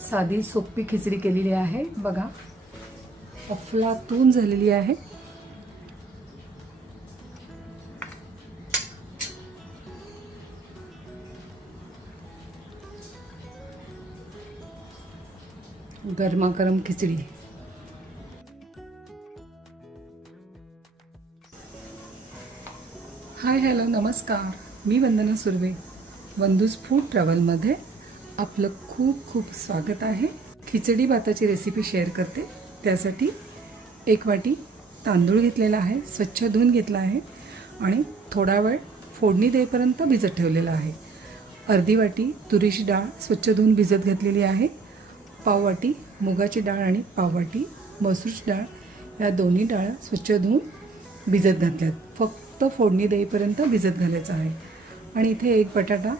साधी सोपी खिचडी केलेली आहे बघा, अफलातून झालेली आहे। गरमागरम खिचडी। हाय हॅलो नमस्कार, मी वंदना सुर्वे। वंदूज फूड ट्रॅव्हलमध्ये आपलं खूप खूप स्वागत आहे। खिचडी भाताची रेसिपी शेअर करते। त्यासाठी 1 वाटी तांदूळ घेतलेला आहे, स्वच्छ धुवून घेतला आहे आणि थोडा वेळ फोडणी देईपर्यंत भिजत ठेवलेला आहे। अर्धी वाटी तुरीची डाळ स्वच्छ धुवून भिजत घातलेली आहे। पाव वाटी मुगाची डाळ आणि पाव वाटी मसूरची डाळ, या दोन्ही डाळ स्वच्छ धुवून भिजत घातल्यात। फक्त फोडणी देईपर्यंत भिजत घालायचं आहे। आणि इथे 1 बटाटा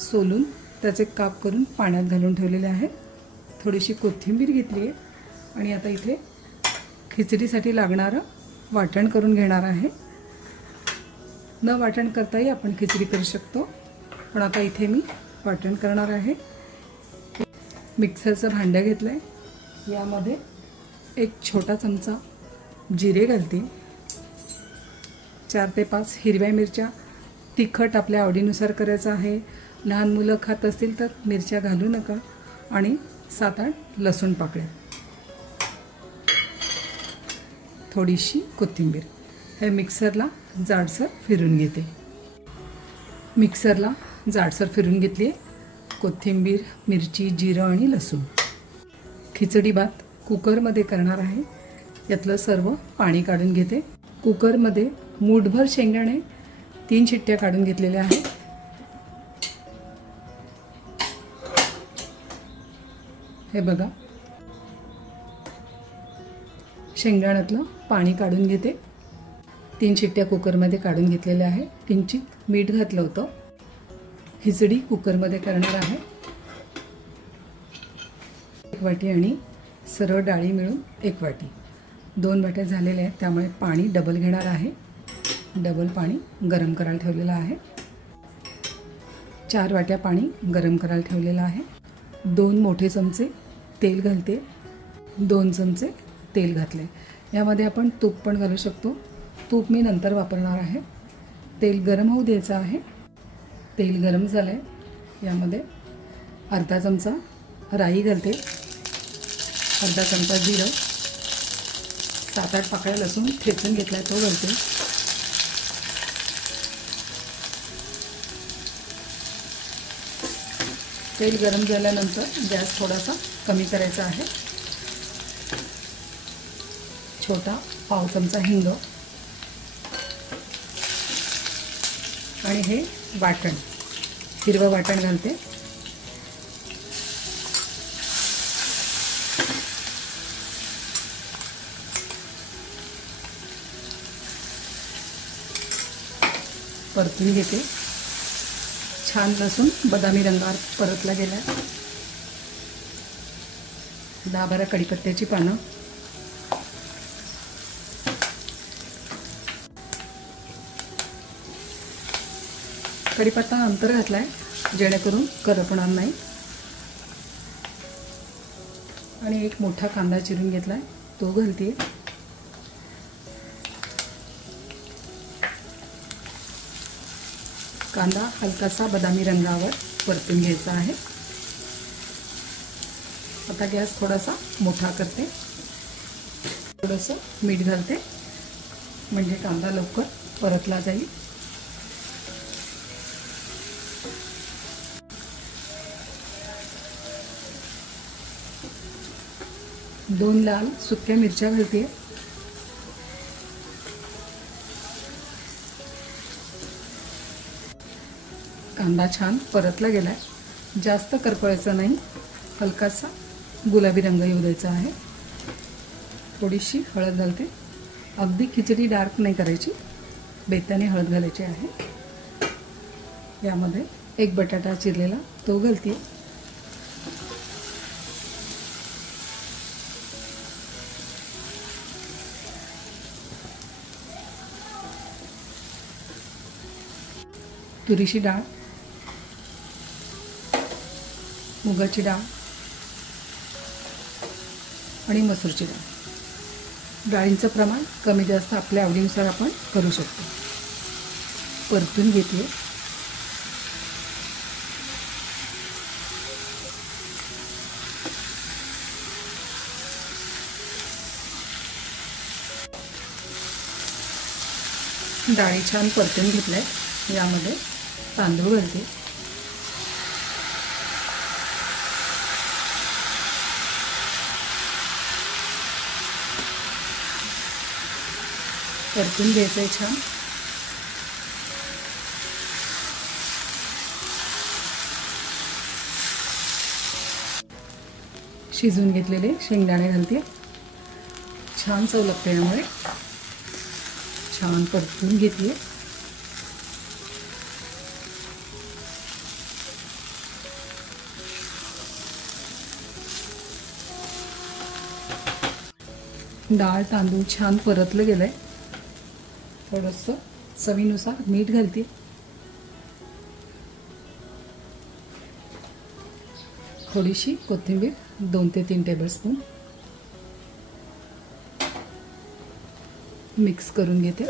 सोलून त्याचे काप करून पाण्यात घालून ठेवलेले आहे। थोडीशी कोथिंबीर घेतली आहे आणि आता इथे खिचडीसाठी लागणारं वाटण करून घेणार आहे। न वाटण करताही आपण खिचडी करू शकतो, पण आता इथे मी वाटण करणार आहे। मिक्सरचं भांडं घेतलं आहे, यामध्ये 1 छोटा चमचा जिरे घालते, 4 ते 5 हिरव्या मिरच्या, तिखट आपल्या आवडीनुसार करायचं आहे। लहान मुलं खात असतील तर मिरच्या घालू नका, आणि 7-8 लसूण पाकळ्या, थोडीशी कोथिंबीर। हे मिक्सरला जाडसर फिरून घेते। मिक्सरला जाडसर फिरून घेतली आहे कोथिंबीर, मिरची, जिरं आणि लसूण। खिचडी भात कुकरमध्ये करणार आहे, यातलं सर्व पाणी काढून घेते। कुकरमध्ये मूठभर शेंगदाणे 3 शिट्ट्या काढून घेतलेल्या आहेत। हे बघा, शेंगदाण्यातलं पाणी काढून घेते। 3 शिट्ट्या कुकरमध्ये काढून घेतलेल्या आहे। किंचित मीठ घातलं होतं। खिचडी कुकरमध्ये करणार आहे। 1 वाटी आणि सर्व डाळी मिळून 1 वाटी, 2 वाट्या झालेल्या आहेत, त्यामुळे पाणी डबल घेणार आहे। डबल पाणी गरम करायला ठेवलेलं आहे। 4 वाट्या पाणी गरम करायला ठेवलेलं आहे। 2 मोठे चमचे तेल घालते, 2 चमचे तेल घातले। यामध्ये आपण तूप पण घालू शकतो, तूप मी नंतर वापरणार आहे। तेल गरम होऊ द्यायचं आहे। तेल गरम झालं आहे, यामध्ये अर्धा चमचा राई घालते, अर्धा चमचा जिरं, 7-8 पाकळ्या लसूण ठेचून घेतला तो घालते। तेल गरम झाल्यानंतर गॅस थोडासा कमी करायचा आहे। छोटा पाव चमचा हिंग आणि हे वाटण, हिरवं वाटण घालते। परतून घेते। छान लसूण बदामी रंगावर परतला गेला। 10-12 कढीपत्त्याची पानं, कढीपत्ता नंतर घातलाय जेणेकरून करपणार नाही। आणि 1 मोठा कांदा चिरून घेतलाय तो घालते। कांदा हलकासा बदामी रंगावर परतून घ्यायचा आहे। आता गॅस थोडासा मोठा करते, थोडंसं मीठ घालते म्हणजे कांदा लवकर परतला जाईल। दोन लाल सुक्या मिरच्या घालते। कांदा छान परतला गेलाय, जास्त करपवायचा नाही, हलकासा गुलाबी रंग येऊ द्यायचा आहे। थोडीशी हळद घालते, अगदी खिचडी डार्क नाही करायची, बेताने हळद घालायची आहे। यामध्ये 1 बटाटा चिरलेला तो घालते। तुरीची डाळ, मुगाची डाळ, आणि मसूरची डाळ। डाळींचं प्रमाण कमी जास्त आपल्या आवडीनुसार आपण करू शकतो। परतून घेते। डाळी छान परतून घेतल्या। यामध्ये तांदूळ घालते। परतून घ्यायचं आहे छान। शिजून घेतलेले शेंगदाणे घालते। छान चव लागते यामुळे। छान परतून घेतले। डाळ तांदूळ छान परतलं गेलंय। थोडंसं चवीनुसार मीठ घालते। थोडीशी कोथिंबीर 2 ते 3 टेबलस्पून मिक्स करून घेते।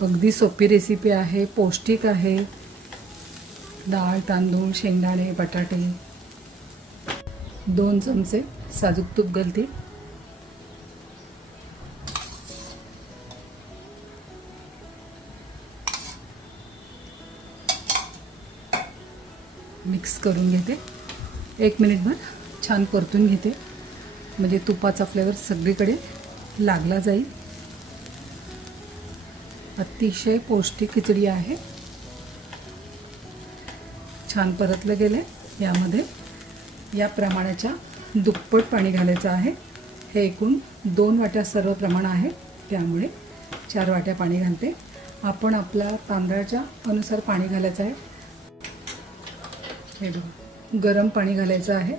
अगदी सोपी रेसिपी आहे, पौष्टिक आहे। डाळ तांदूळ शेंगदाणे बटाटे। 2 चमचे साजूक तूप घालते। मिक्स करून घेते। 1 मिनिटभर छान परतून घेते, म्हणजे तुपाचा फ्लेवर सगळीकडे लागला जाईल। अतिशय पौष्टिक खिचडी आहे। छान परतलं गेले। यामध्ये या प्रमाणाच्या दुप्पट पाणी घालायचं आहे। हे एकूण 2 वाट्या सर्व प्रमाण आहे, त्यामुळे 4 वाट्या पाणी घालते। आपण आपल्या तांदळाच्या अनुसार पाणी घालायचं आहे। हे बघा, गरम पाणी घालायचं आहे।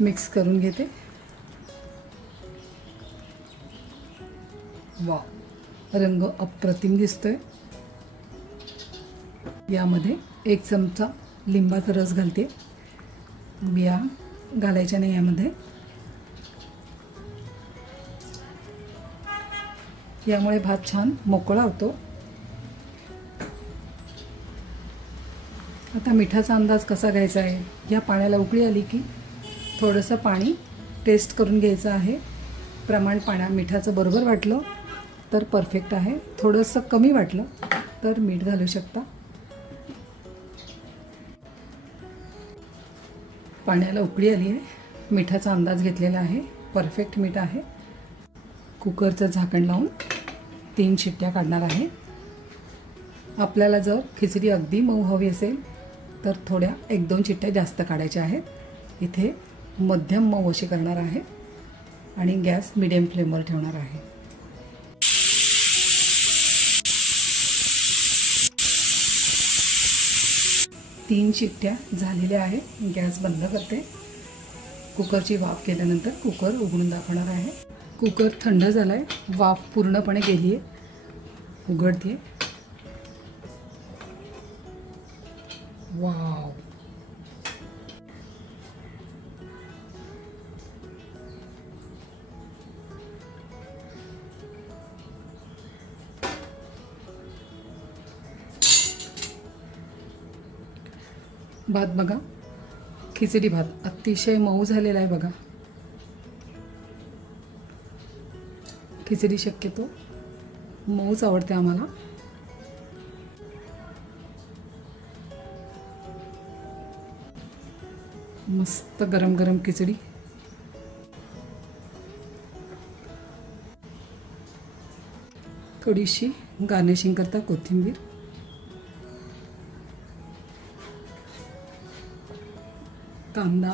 मिक्स करून घेते। वा, रंग अप्रतिम दिसतोय। यामध्ये 1 चमचा लिंबाचा रस घालते। बिया घालायच्या नाही यामध्ये, यामुळे भात छान मोकळा होतो। आता मिठाचा अंदाज कसा घ्यायचा आहे? या पाण्याला उकळी आली की थोडंसं पाणी टेस्ट करून घ्यायचं आहे। प्रमाण मिठाचं बरोबर वाटलं तर परफेक्ट आहे। थोडंसं कमी वाटलं तर मीठ घालू शकता। पाण्याला उकळी आली आहे, मिठाचा अंदाज घेतलेला आहे, परफेक्ट मीठ आहे। कुकरचं झाकण लावून 3 शिट्ट्या काढणार आहे। आपल्याला जर खिचडी अगदी मऊ हवी असेल तर थोड्या 1-2 शिट्ट्या जास्त काढायच्या आहेत। इथे मध्यम मऊ अशी करणार आहे आणि गॅस मीडियम फ्लेमवर ठेवणार आहे। तीन शिट्ट्या झालेल्या आहेत। गॅस बंद करते। कुकरची वाफ केल्यानंतर कुकर उघडून दाखवणार आहे। कुकर थंड झालाय, वाफ पूर्णपणे गेली आहे। उघडते। वाव, भात बघा, खिचडी भात अतिशय मऊ झालेला आहे बघा। खिचडी शक्यतो मऊच आवडते आम्हाला। मस्त गरम गरम खिचडी। थोडीशी गार्निशिंग करता कोथिंबीर, कांदा,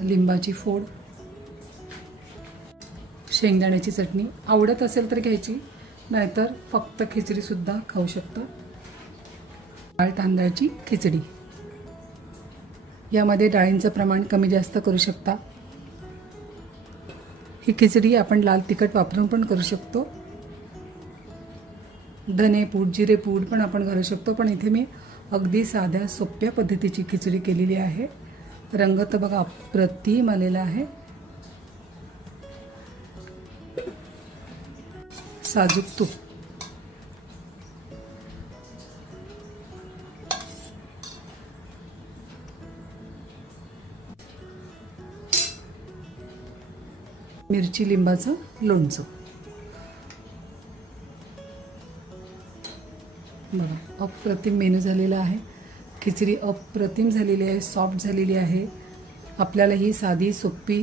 लिंबाची फोड, शेंगदाण्याची चटणी आवडत असेल तर घ्यायची, नाहीतर फक्त खिचडी सुद्धा खाऊ शकता। डाळ तांदळाची खिचडी यामध्ये डाळींचं प्रमाण कमी जास्त करू शकता। ही खिचडी आपण लाल तिखट वापरून पण करू शकतो, धने पूड जिरे पूड पण आपण घालू शकतो, पण इथे मी अगदी साध्या सोप्या पद्धतीची खिचडी केलेली आहे। रंग तर बघा अप्रतिम आलेला आहे। साजूक तूप, मिरची लिंबाचं लोणचं, बघा अप्रतिम मेनू झालेला आहे। खिचडी अप्रतिम झालेली आहे, सॉफ्ट झालेली आहे। आपल्याला ही साधी सोपी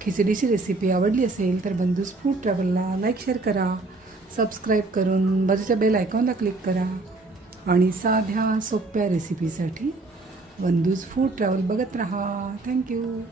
खिचडीची रेसिपी आवडली असेल तर बंधूज फूड ट्रॅव्हलला लाईक शेअर करा, सबस्क्राईब करून बाजूच्या बेल आयकॉनला क्लिक करा आणि साध्या सोप्या रेसिपीसाठी बंधूज फूड ट्रॅव्हल बघत राहा। थँक्यू।